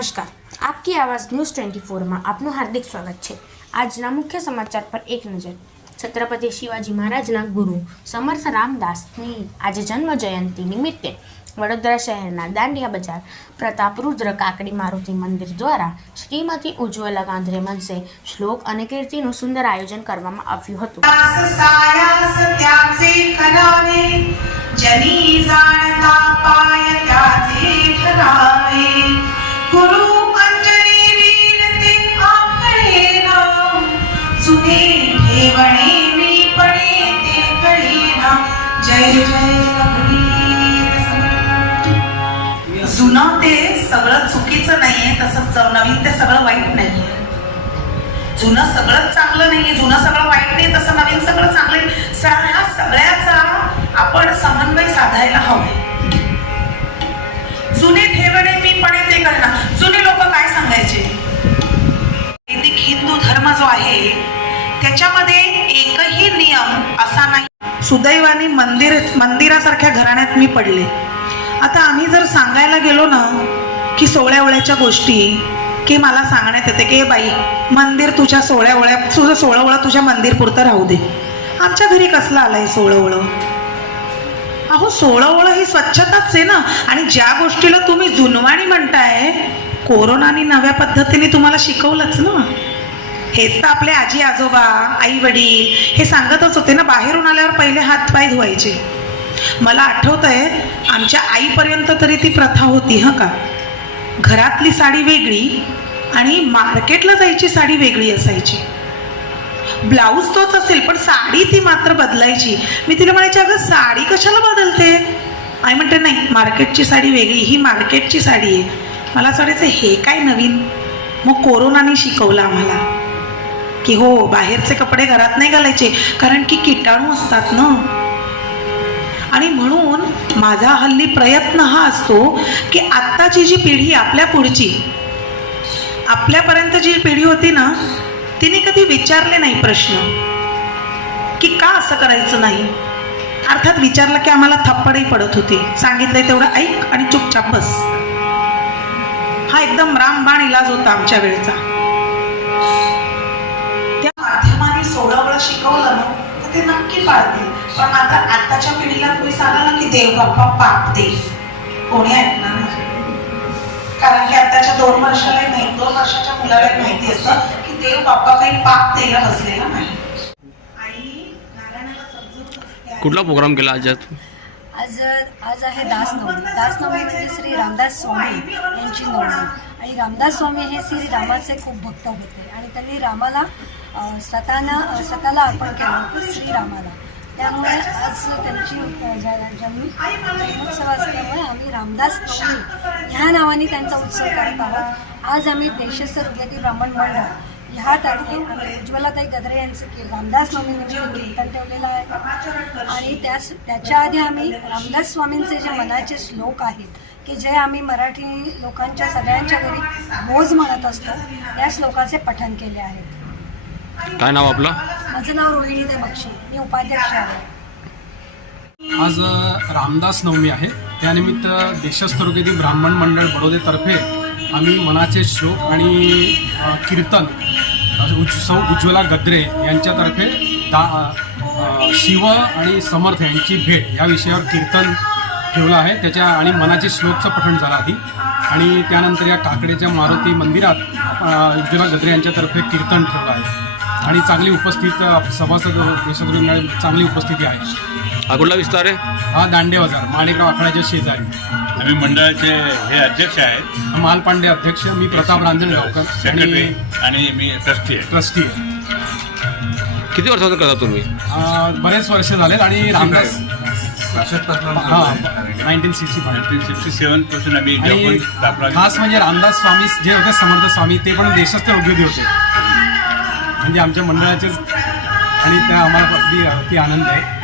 નમસ્કાર, આપકી આવાજ ન્યૂઝ 24માં આપનું હાર્દિક સ્વાગત છે। આજના મુખ્ય સમાચાર પર એક નજર। છત્રપતિ શિવાજી મહારાજના ગુરુ સમર્થ રામદાસની આજે જન્મ જયંતિ નિમિત્તે વડોદરા શહેરના દાંડિયા બજાર પ્રતાપરુદ્ર કાકડી મારુતિ મંદિર દ્વારા શ્રીમતી ઉજ્જવલા ગાંધરે મંશે શ્લોક અને કીર્તિનું સુંદર આયોજન કરવામાં આવ્યું હતું। जुनं ते सगळं चुकीचं नाहीये, तसंच नवीन ते सगळं वाईट नाहीये। जुनं सगळं चांगलं नाहीये, जुनं सगळं वाईट नाही, तसं नवीन सगळं चांगलं आहे। ह्या सगळ्याचा आपण समन्वय साधायला हवे। जुने ठेवणे मी पणे ते करणार। जुने लोक काय सांगायचे, वैदिक हिंदू धर्म जो आहे त्याच्यामध्ये एकही नियम असा नाही। सुदैवाने मंदिरासारख्या घराण्यात मी पडले। आता आम्ही जर सांगायला गेलो ना की 16 ओळ्याच्या गोष्टी, की मला सांगण्यात येते की बाई मंदिर तुझ्या 16 ओळा तुझ्या मंदिर पुरतं राहू दे। आमच्या घरी कसला आलाय 16 ओळ? अहो 16 ओळ ही स्वच्छताच आहे ना। आणि ज्या गोष्टीला तुम्ही जुनवाणी म्हणताय, कोरोनाने नव्या पद्धतीने तुम्हाला शिकवलंच ना। हेच तर आपले आजी आजोबा आई वडील हे सांगतच होते ना, बाहेरून आल्यावर पहिले हात पाय धुवायचे। मला आठवतंय आमच्या आईपर्यंत तरी ती प्रथा होती हं का। घरातली साडी वेगळी आणि मार्केटला जायची साडी वेगळी असायची। ब्लाऊज तोच असेल पण साडी ती मात्र बदलायची। मी तिला म्हणायचे, अगं साडी कशाला बदलते? आई म्हणते, नाही मार्केटची साडी वेगळी, ही मार्केटची साडी आहे। मला असं वाटायचं हे काय नवीन। मग कोरोनाने शिकवलं आम्हाला की हो बाहेरचे कपडे घरात नाही घालायचे, कारण की किटाणू असतात ना। आणि म्हणून माझा हल्ली प्रयत्न हा असतो की आत्ताची जी पिढी आपल्या पुढची आपल्यापर्यंत जी पिढी होती ना, तिने कधी विचारले नाही प्रश्न की का असं करायचं नाही। अर्थात विचारलं की आम्हाला थप्पडही पडत होती। सांगितलंय तेवढं ऐक आणि चुपचाप बस। हा एकदम रामबाण इलाज होता आमच्या वेळेचा। त्या माध्यमाने 16 ओळ शिकवलं ना तर ते नक्की पाळतील। पण आता आताच्या पिढीला तुम्ही सांगा ना की देव बाप्पा पाप दे, कोणी ऐकणार नाही। कारण की आताच्या 2 वर्षाला नाही, 2 वर्षाच्या मुलाला माहिती असतं की देव बाप्पा काही पाप द्यायला बसलेला नाही। आई नारायणाला समजून कुठला प्रोग्राम केला आज? आज आहे दासनवमी म्हणजे श्री रामदास स्वामी यांची नवमी। आणि रामदास स्वामी हे श्री रामाचे खूप भक्त होते आणि त्यांनी रामाला स्वतःला अर्पण केलं होतं श्रीरामाला। त्यामुळे आज त्यांची जन्मोत्सव असल्यामुळे आम्ही रामदास नवमी ह्या नावाने त्यांचा उत्सव करत आहोत। आज आम्ही देशस्थ हृदयी ब्राह्मण मंडळ ह्यातर्फे आम्ही उज्ज्वलाताई गद्रे यांचं रामदास नवमी निमित्त कीर्तन ठेवलेलं आहे। आणि त्याच्या आधी आम्ही रामदास स्वामींचे जे मनाचे श्लोक आहेत की जे आम्ही मराठी लोकांच्या सगळ्यांच्या घरी रोज म्हणत असतो, त्या श्लोकाचे पठण केले आहेत। काय नाव आपलं? माझं नाव रोहिणी बक्षी, मी उपाध्यक्ष आहे। आज रामदास नवमी आहे, त्यानिमित्त देशस्थ हृदयी ब्राह्मण मंडळ बडोदेतर्फे आम्ही मनाचे श्लोक आणि कीर्तन उज्ज्वला गद्रे यांच्यातर्फे शिव आणि समर्थ यांची भेट या विषयावर कीर्तन ठेवलं आहे। त्याच्या आणि मनाचे श्लोकचं पठण झालं आधी, आणि त्यानंतर या काकडेच्या मारुती मंदिरात उज्ज्वला गद्रे यांच्यातर्फे कीर्तन ठेवलं आहे। आणि चांगली उपस्थित सभासद देशस्थ चांगली उपस्थिती आहे। हा कुठला विस्तार आहे? हा दांडिया बाजार माणिकराव आखाड्याच्या शेजारी। आम्ही मंडळाचे हे अध्यक्ष आहेत, मालपांडे अध्यक्ष, मी प्रताप रांजणगावकर सेक्रेटरी आणि मी ट्रस्टी आहे। किती वर्षापासून करता तुम्ही? बरेच वर्ष झालेत आणि रामदास 1967 पासून आम्ही खास म्हणजे रामदास स्वामी जे होते समर्थ स्वामी ते पण देशस्थ हृदयी होते, म्हणजे आमच्या मंडळाचेच, आणि त्या आम्हाला अगदी आनंद आहे।